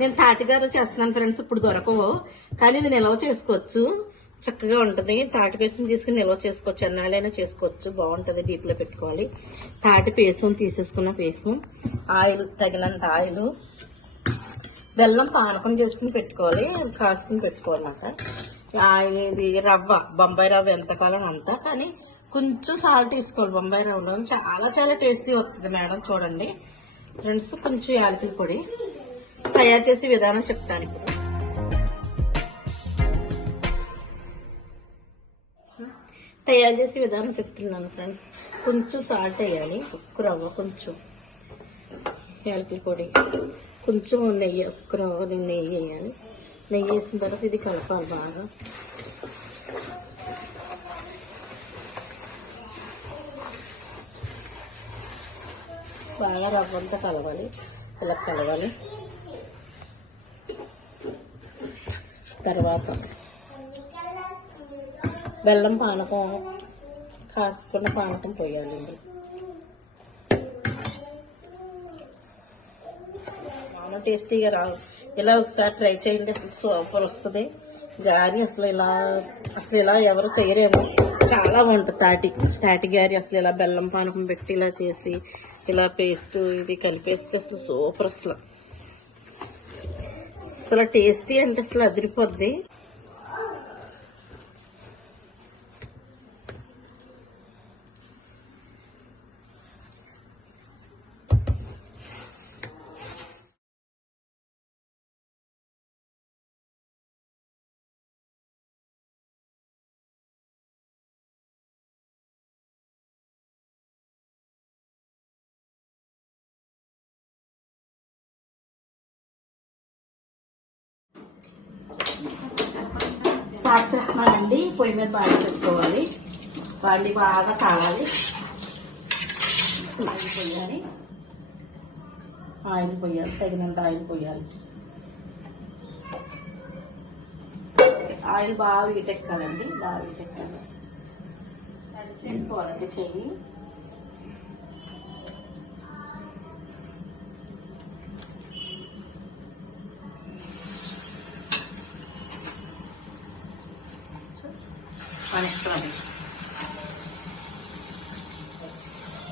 నేను తాటిగారు చేస్తున్నాను ఫ్రెండ్స్. ఇప్పుడు దొరకవు, కానీ ఇది నిల్వ చేసుకోవచ్చు, చక్కగా ఉంటుంది. తాటి పేస్ట్ని తీసుకుని నిల్వ చేసుకోవచ్చు, ఎన్నాళ్ళైనా చేసుకోవచ్చు, బాగుంటుంది. డీప్లో పెట్టుకోవాలి. తాటి పేసం తీసేసుకున్న పేసం, ఆయిల్ తగినంత ఆయిల్, బెల్లం పానకం చేసుకుని పెట్టుకోవాలి, కాసుకుని పెట్టుకోవాలన్నమాట. ఇది రవ్వ, బొంబాయి రవ్వ ఎంతకాలం అంతా, కానీ కొంచెం సాల్ట్ తీసుకోవాలి. బొంబాయి రవ్వలో చాలా చాలా టేస్టీ వస్తుంది మేడం. చూడండి ఫ్రెండ్స్, కొంచెం యాలకుల పొడి. తయారు చేసే విధానం చెప్తాను ఇప్పుడు. తయారు చేసే విధానం చెప్తున్నాను ఫ్రెండ్స్. కొంచెం సాల్ట్ వేయాలి, ఉక్కు రవ్వ, కొంచెం యాలకుల పొడి, కొంచెం నెయ్యి, ఉక్కు రవ్వ నెయ్యి వేయాలి. నెయ్యి వేసిన తర్వాత ఇది కలపాలి బాగా. బాగా రవ్వ అంతా కలవాలి, ఇలా కలవాలి. తర్వాత బెల్లం పానకం, కాసుకున్న పానకం పోయాలండి. చాలా టేస్టీగా రావు. ఇలా ఒకసారి ట్రై చేయండి, అసలు సూపర్ వస్తుంది గారి. అసలు ఇలా ఎవరు చేయరేమో, చాలా బాగుంటుంది తాటి గారి. అసలు ఇలా బెల్లం పానకం పెట్టి ఇలా చేసి ఇలా పేస్ట్ ఇది కలిపేస్తే అసలు సూపర్. అసలు టేస్టీ అంటే అసలు అదిరిపోద్ది. స్టార్ట్ చేస్తున్నానండి. పొయ్యి మీద బాగా పెట్టుకోవాలి, బాండి బాగా కావాలి. ఆయిల్ పోయాలి, తగినంత ఆయిల్ పోయాలి. ఆయిల్ బాగా వీటెక్కాలండి, బాగా వీటెక్కాలి. చేసుకోవాలండి చెయ్యి.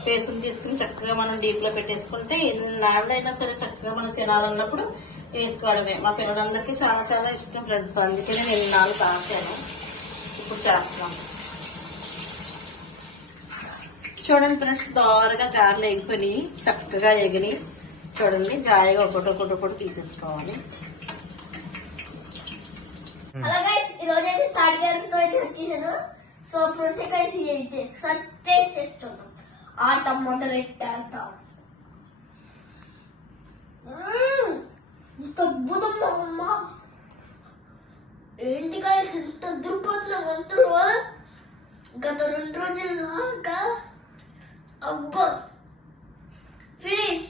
పేసులు తీసుకుని చక్కగా మనం డీప్లో పెట్టేసుకుంటే ఎన్నాళ్ళైనా సరే చక్కగా మనం తినాలన్నప్పుడు వేసుకోవడమే. మా పిల్లలందరికీ చాలా చాలా ఇష్టం ఫ్రెండ్స్, అందుకనే నేను ఇన్నాళ్ళు కాసాను. ఇప్పుడు చేస్తున్నాను. చూడండి ఫ్రెండ్స్, దోరగా గారెలు ఎగిపోయి చక్కగా ఎగిరి చూడండి. జాయిగా ఒకటి తీసేసుకోవాలి. హలో గైస్, ఈరోజు అయితే తాడిగారితో అయితే వచ్చేసాను. సో ఇప్పుడు గైస్ అయితే టేస్ట్ చేస్తున్నాం. ఆ టమాటా రెట్ట అమ్మ, ఏంటి గైస్ ఇంత దుర్పోతున్నా వంతుడు. గత 2 రోజుల దాకా అబ్బా ఫినిష్.